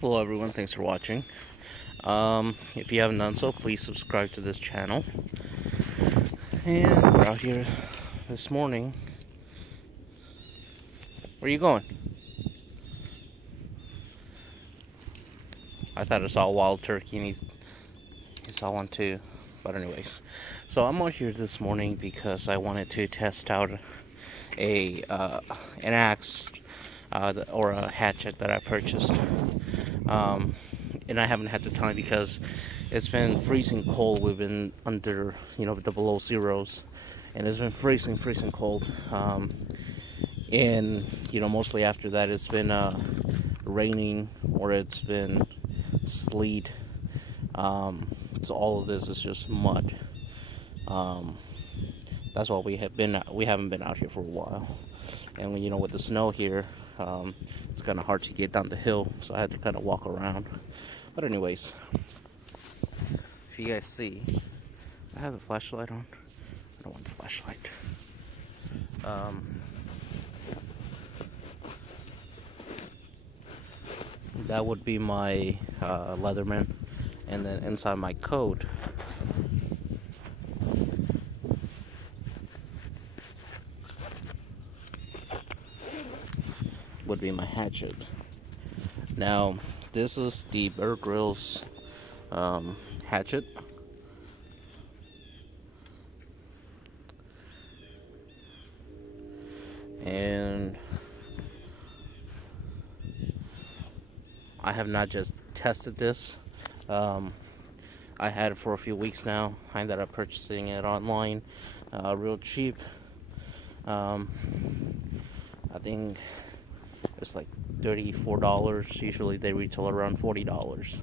Hello everyone, thanks for watching. If you haven't done so, please subscribe to this channel. And we're out here this morning. Where are you going? I thought I saw a wild turkey and he saw one too. But anyways, so I'm out here this morning because I wanted to test out an axe or a hatchet that I purchased. And I haven't had the time because it's been freezing cold. We've been under, the below zeros, and it's been freezing cold. And mostly after that, it's been raining or it's been sleet. So all of this is just mud. That's why we haven't been out here for a while. And with the snow here, it's kind of hard to get down the hill, so I had to kind of walk around. But anyways, if you guys see, I have a flashlight on. I don't want the flashlight. That would be my Leatherman, and then inside my coat would be my hatchet. Now, this is the Grylls hatchet. And I have not just tested this. I had it for a few weeks now. I ended up purchasing it online, real cheap. I think it's like $34. Usually they retail around $40.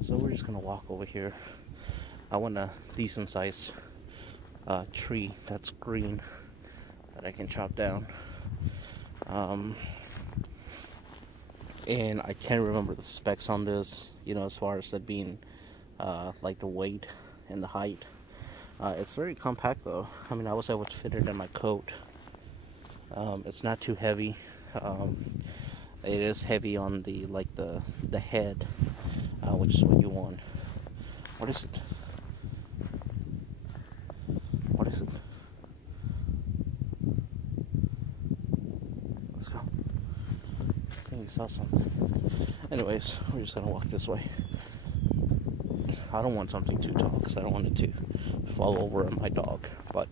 So we're just gonna walk over here. I want a decent sized tree that's green that I can chop down. And I can't remember the specs on this, as far as it being like the weight and the height. It's very compact though. I mean, I was able to fit it in my coat. It's not too heavy. It is heavy on the head, which is what you want. What is it? What is it? Let's go. I think we saw something. Anyways, we're just gonna walk this way. I don't want something too tall because I don't want it to fall over on my dog. But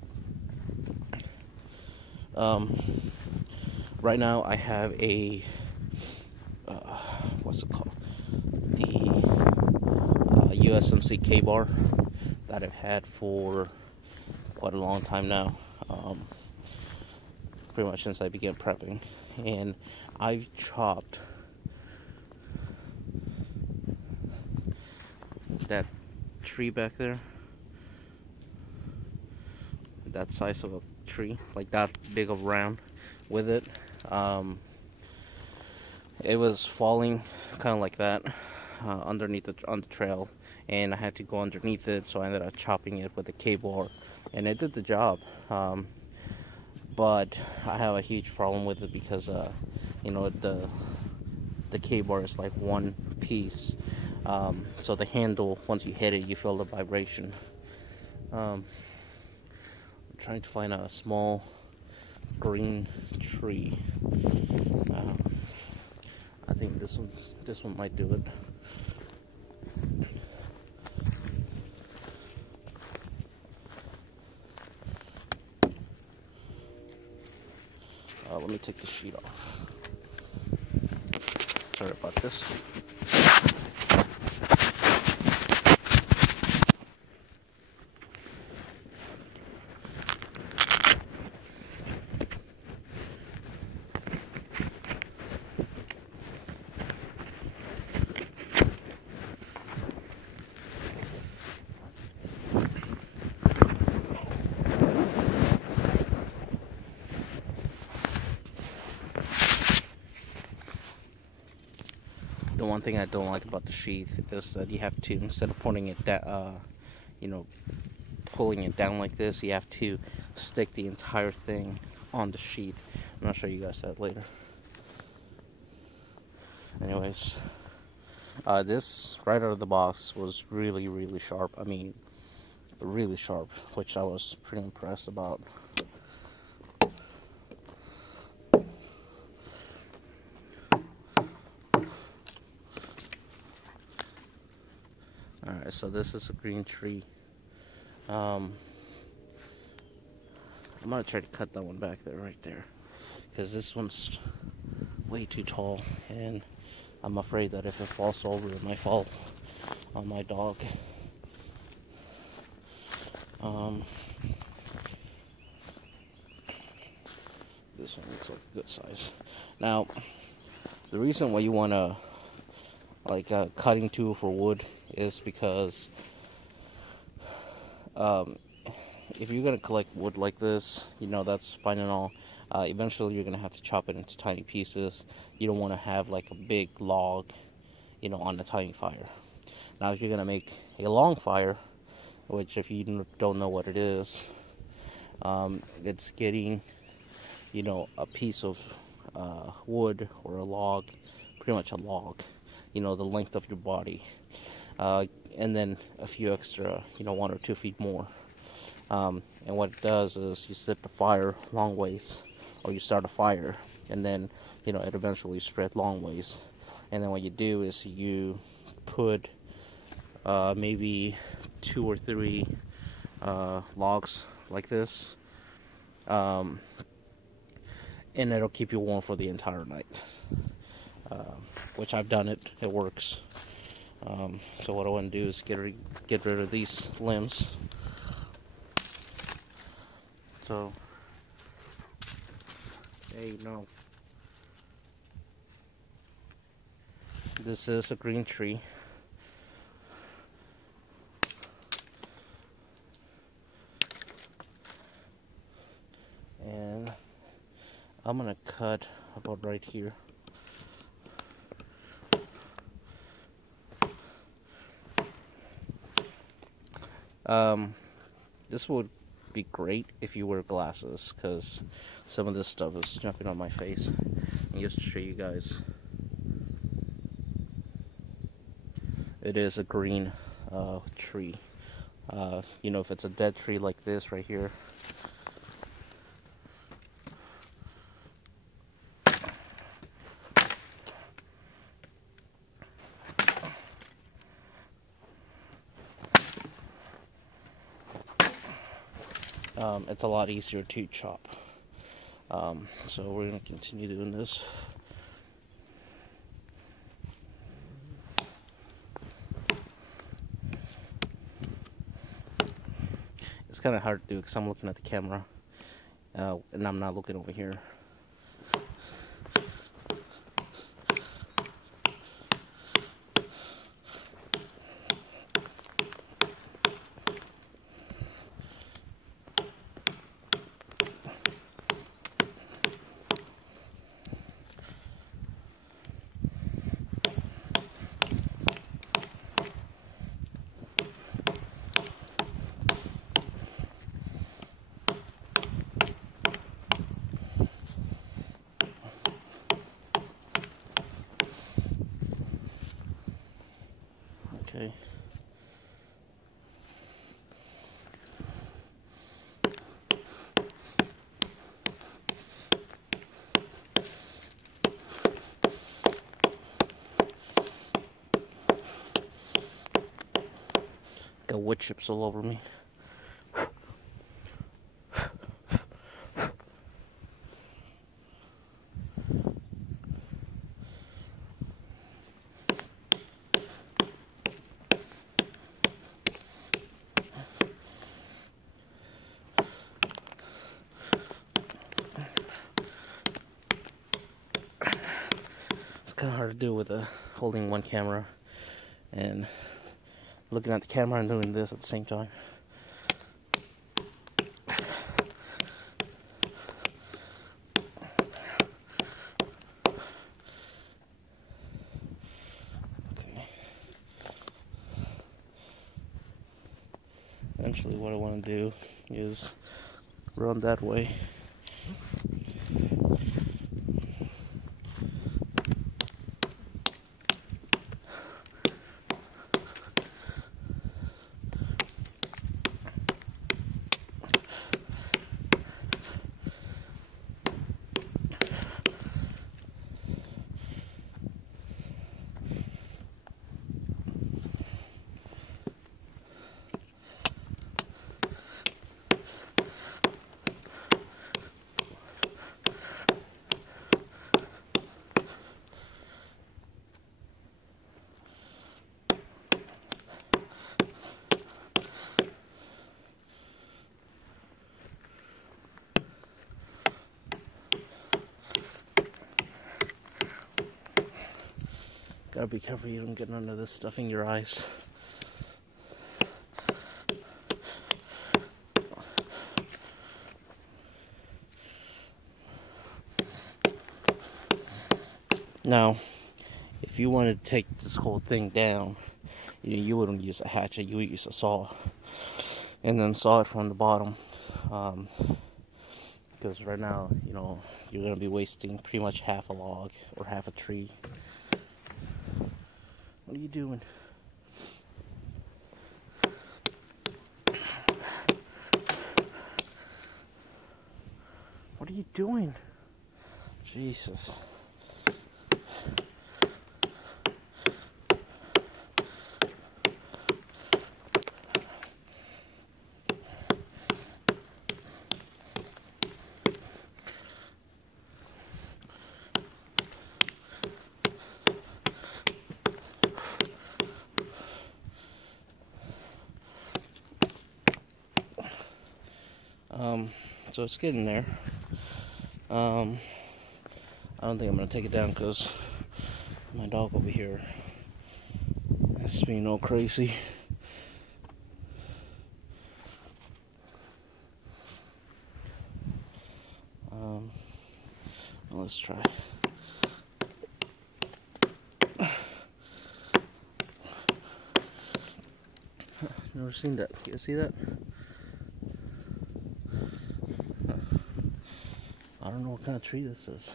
right now I have a what's it called? The USMC K-bar that I've had for quite a long time now. Pretty much since I began prepping, and I've chopped that tree back there, that size of a tree, like that big of round with it. It was falling kind of like that underneath on the trail, and I had to go underneath it, so I ended up chopping it with a K-bar, and it did the job. But I have a huge problem with it because the K-bar is like one piece, so the handle, once you hit it, you feel the vibration. I'm trying to find a small green tree. I think this one might do it. Let me take the sheet off. Sorry about this. The one thing I don't like about the sheath is that you have to, instead of putting it down, pulling it down like this, you have to stick the entire thing on the sheath. And I'll show you guys that later. Anyways, this right out of the box was really, really sharp. I mean, really sharp, which I was pretty impressed about. Alright, so this is a green tree. I'm gonna try to cut that one back there, right there, because this one's way too tall, and I'm afraid that if it falls over, it might fall on my dog. This one looks like a good size. Now, the reason why you want to like a cutting tool for wood is because if you're gonna collect wood like this, you know, that's fine and all. Eventually you're gonna have to chop it into tiny pieces. You don't want to have like a big log, you know, on a tiny fire. Now if you're gonna make a long fire, which if you don't know what it is, it's getting, you know, a piece of wood or a log, pretty much a log, you know, the length of your body, and then a few extra, you know, 1 or 2 feet more. And what it does is you set the fire long ways, or you start a fire, and then, you know, it eventually spread long ways. And then what you do is you put maybe 2 or 3 logs like this, and it'll keep you warm for the entire night. Which I've done it. It works. So what I want to do is get rid of these limbs. So, hey, no. This is a green tree. And I'm gonna cut about right here. This would be great if you wear glasses, because some of this stuff is jumping on my face. And just to show you guys, it is a green tree. You know, if it's a dead tree like this right here, it's a lot easier to chop. So we're going to continue doing this. It's kind of hard to do because I'm looking at the camera, and I'm not looking over here. Okay. Got wood chips all over me. Kind of hard to do with holding one camera and looking at the camera and doing this at the same time. Okay. Eventually what I want to do is run that way. Gotta be careful you don't get none of this stuff in your eyes. Now, if you wanted to take this whole thing down, you wouldn't use a hatchet, you would use a saw. And then saw it from the bottom. Because right now, you're going to be wasting pretty much half a log or half a tree. What are you doing? What are you doing? Jesus. So it's getting there. I don't think I'm gonna take it down because my dog over here is being all crazy. Let's try. Never seen that. You see that? I don't know what kind of tree this is.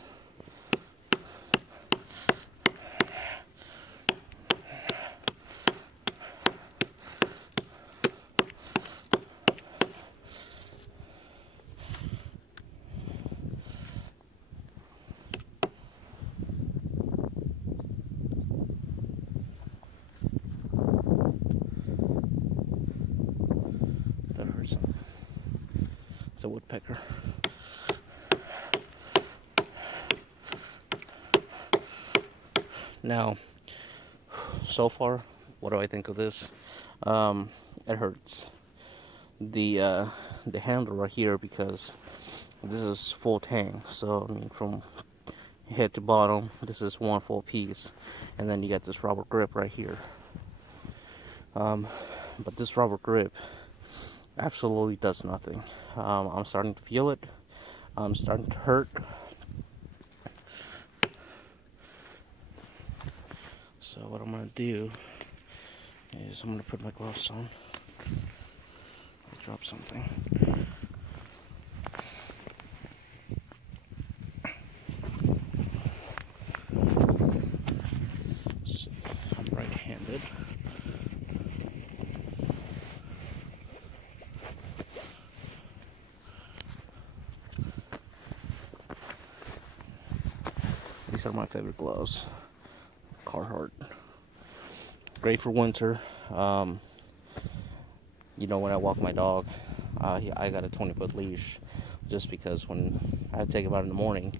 That hurt something. It's a woodpecker. Now, so far, what do I think of this? It hurts. The handle right here, because this is full tang, so I mean from head to bottom, this is one full piece, and then you got this rubber grip right here. But this rubber grip absolutely does nothing. I'm starting to feel it. I'm starting to hurt. So what I'm going to do is I'm going to put my gloves on. I'll drop something. So I'm right-handed. These are my favorite gloves. Carhartt. Great for winter. When I walk my dog, I got a 20-foot leash, just because when I take him out in the morning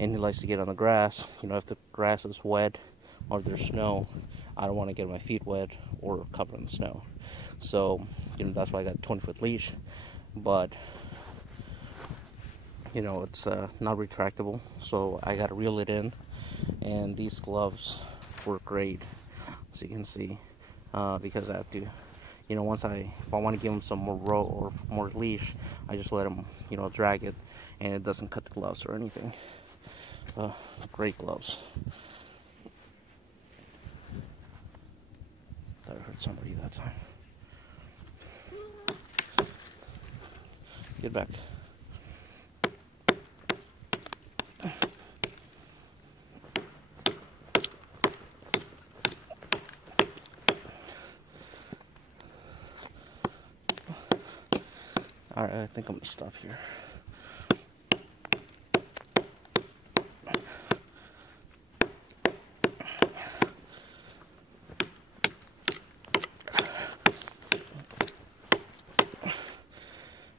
and he likes to get on the grass, if the grass is wet or there's snow, I don't want to get my feet wet or covered in snow. So, that's why I got a 20-foot leash. But it's not retractable, so I got to reel it in. And these gloves work great, as you can see, because I have to, if I want to give them some more rope or more leash, I just let them, drag it, and it doesn't cut the gloves or anything. Great gloves. That hurt somebody that time. Get back. Alright, I think I'm going to stop here.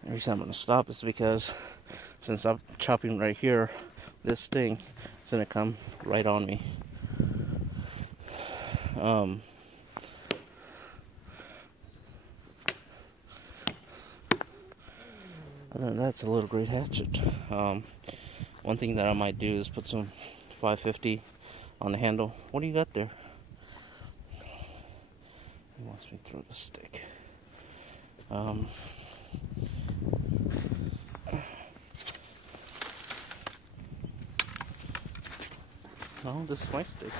The reason I'm going to stop is because since I'm chopping right here, this thing is going to come right on me. Other than that, it's a little great hatchet. One thing that I might do is put some 550 on the handle. What do you got there? He wants me to throw the stick. No, this is my stick.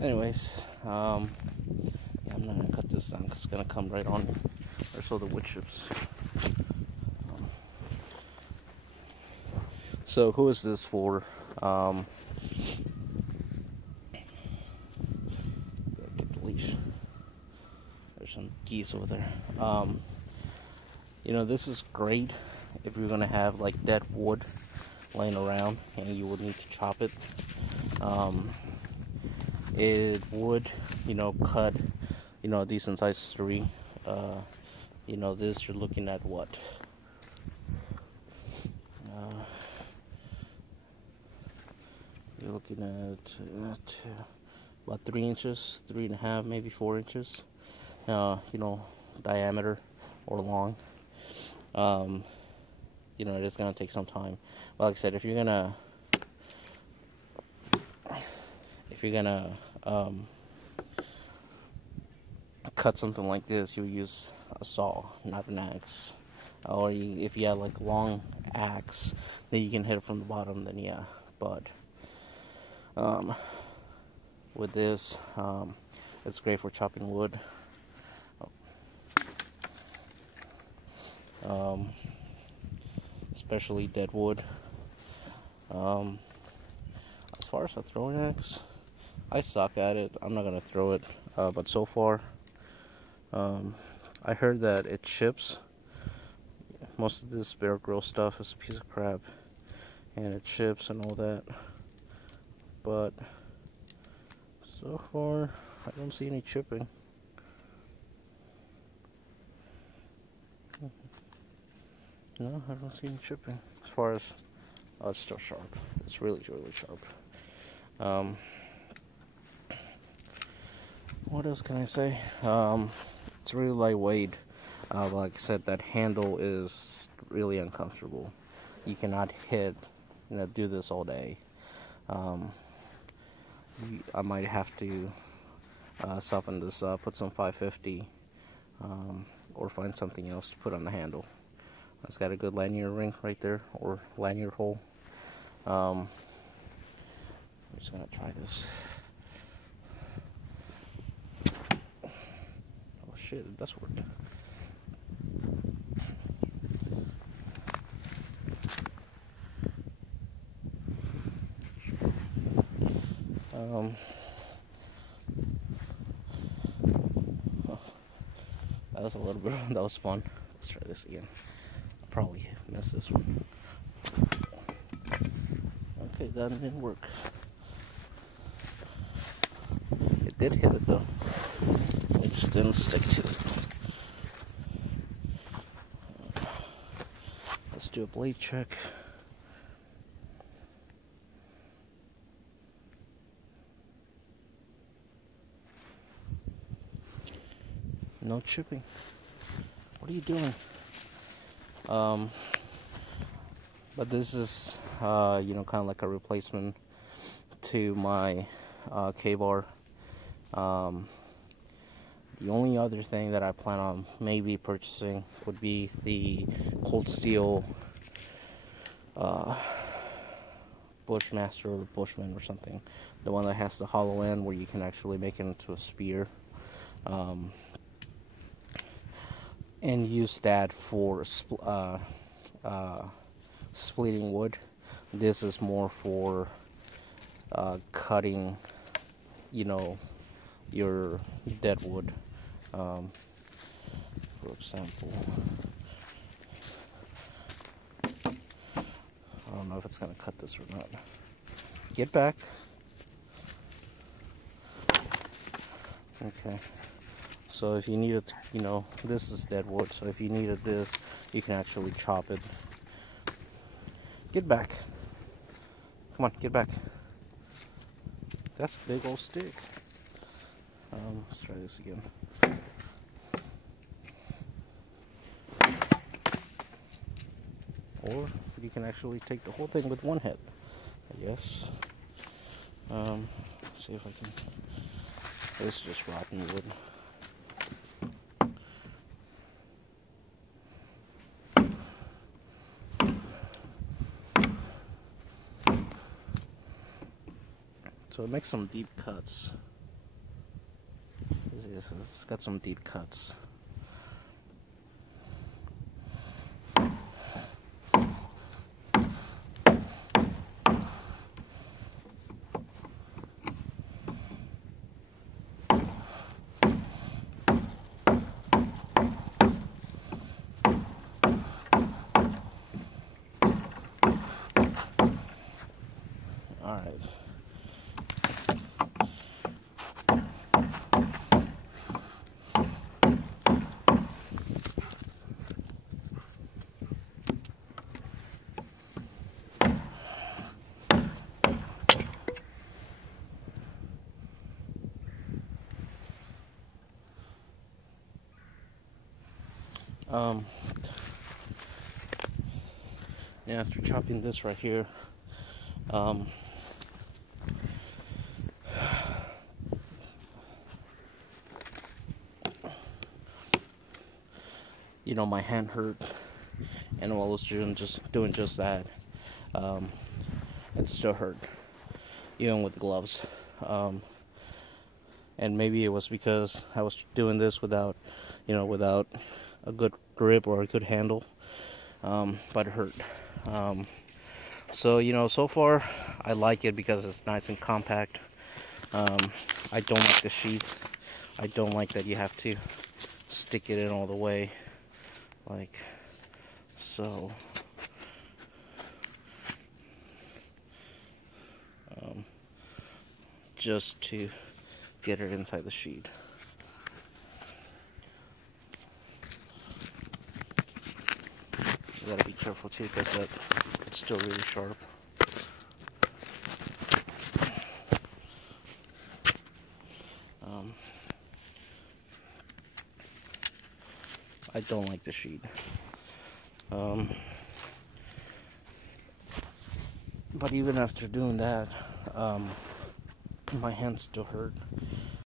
Anyways, yeah, I'm not gonna cut this down because it's gonna come right on or so the wood chips. So who is this for? Get the leash. There's some geese over there. You know, this is great if you're gonna have like dead wood laying around and you would need to chop it. It would, you know, cut, you know, a decent sized tree. You know, this you're looking at what? You're looking at about 3 inches, 3.5, maybe 4 inches. You know, diameter or long. You know, it is gonna take some time. Well, like I said, if you're gonna cut something like this, you'll use a saw, not an axe. Or if you have like a long axe that you can hit it from the bottom, then yeah. But with this, it's great for chopping wood. Especially dead wood. As far as a throwing axe, I suck at it. I'm not gonna throw it, but so far, I heard that it chips. Most of this Bear Grylls stuff is a piece of crap, and it chips and all that. But so far, I don't see any chipping. No, I don't see any chipping. As far as, oh, it's still sharp. It's really, really sharp. What else can I say? It's really lightweight. Like I said, that handle is really uncomfortable. You cannot hit, you know, do this all day. I might have to soften this up, put some 550, or find something else to put on the handle. It's got a good lanyard ring right there, or lanyard hole. I'm just gonna try this. Oh shit, it does work. That was a little bit, that was fun. Let's try this again. Probably missed this one. Okay, that didn't work. It did hit it though. It just didn't stick to it. Let's do a blade check. No chipping. What are you doing? But this is, you know, kind of like a replacement to my K-bar. The only other thing that I plan on maybe purchasing would be the cold steel Bushmaster or Bushman or something. The one that has the hollow end where you can actually make it into a spear. And use that for splitting wood. This is more for cutting, you know, your dead wood. For example, I don't know if it's gonna cut this or not. Get back. Okay. So if you needed, you know, this is dead wood, so if you needed this, you can actually chop it. Get back. Come on, get back. That's a big old stick. Let's try this again. Or you can actually take the whole thing with one hit, I guess. Let's see if I can. This is just rotten wood. So it makes some deep cuts. It's got some deep cuts. All right. Yeah, after chopping this right here, you know, my hand hurt, and while I was doing just that, it still hurt, even with gloves. And maybe it was because I was doing this without, without a good grip or a good handle, but it hurt. So, so far I like it because it's nice and compact. I don't like the sheath. I don't like that you have to stick it in all the way, like so. Just to get it inside the sheet. You gotta be careful too, because it's still really sharp. I don't like the sheet. But even after doing that, my hands still hurt.